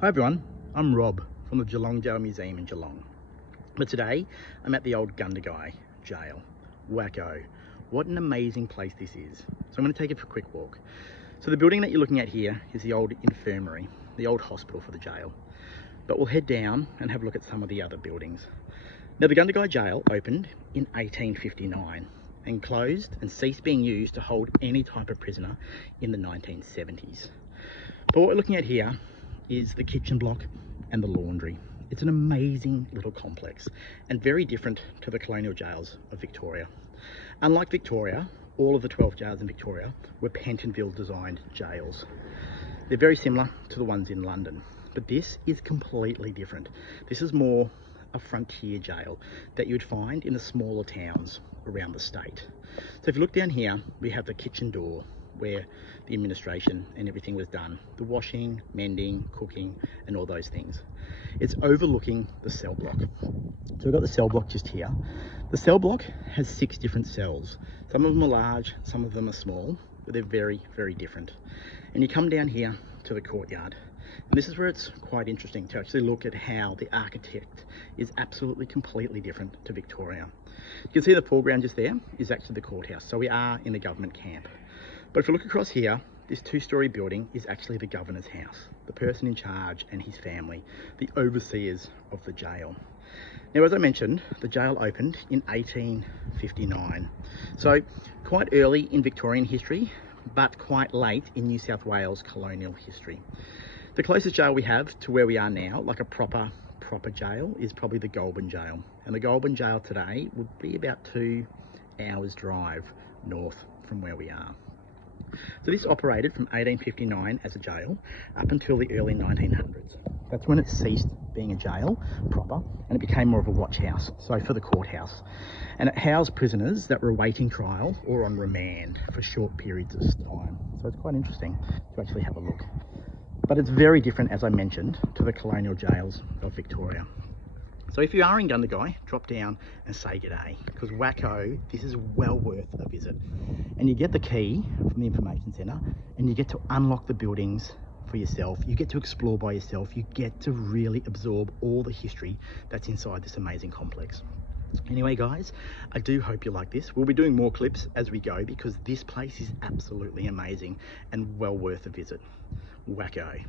Hi everyone, I'm Rob from the Geelong Jail Museum in Geelong. But today I'm at the old Gundagai Gaol. Wacko. What an amazing place this is. So I'm going to take it for a quick walk. So the building that you're looking at here is the old infirmary, the old hospital for the jail. But we'll head down and have a look at some of the other buildings. Now the Gundagai Gaol opened in 1859 and closed and ceased being used to hold any type of prisoner in the 1970s. But what we're looking at here is the kitchen block and the laundry. It's an amazing little complex and very different to the colonial jails of Victoria. Unlike Victoria, all of the 12 jails in Victoria were Pentonville designed jails. They're very similar to the ones in London, but this is completely different. This is more a frontier jail that you would find in the smaller towns around the state. So if you look down here, we have the kitchen door where the administration and everything was done. The washing, mending, cooking, and all those things. It's overlooking the cell block. So we've got the cell block just here. The cell block has 6 different cells. Some of them are large, some of them are small, but they're very, very different. And you come down here to the courtyard. And this is where it's quite interesting to actually look at how the architect is absolutely completely different to Victoria. You can see the foreground just there is actually the courthouse. So we are in the government camp. But if you look across here, this 2-story building is actually the governor's house, the person in charge and his family, the overseers of the jail. Now, as I mentioned, the jail opened in 1859. So quite early in Victorian history, but quite late in New South Wales colonial history. The closest jail we have to where we are now, like a proper jail, is probably the Goulburn Jail. And the Goulburn Jail today would be about 2 hours drive north from where we are. So this operated from 1859 as a jail up until the early 1900s. That's when it ceased being a jail proper and it became more of a watch house, so for the courthouse. And it housed prisoners that were awaiting trial or on remand for short periods of time. So it's quite interesting to actually have a look. But it's very different, as I mentioned, to the colonial jails of Victoria. So if you are in Gundagai, drop down and say g'day, because wacko, this is well worth a visit. And you get the key from the information centre and you get to unlock the buildings for yourself. You get to explore by yourself. You get to really absorb all the history that's inside this amazing complex. Anyway, guys, I do hope you like this. We'll be doing more clips as we go because this place is absolutely amazing and well worth a visit. Wacko.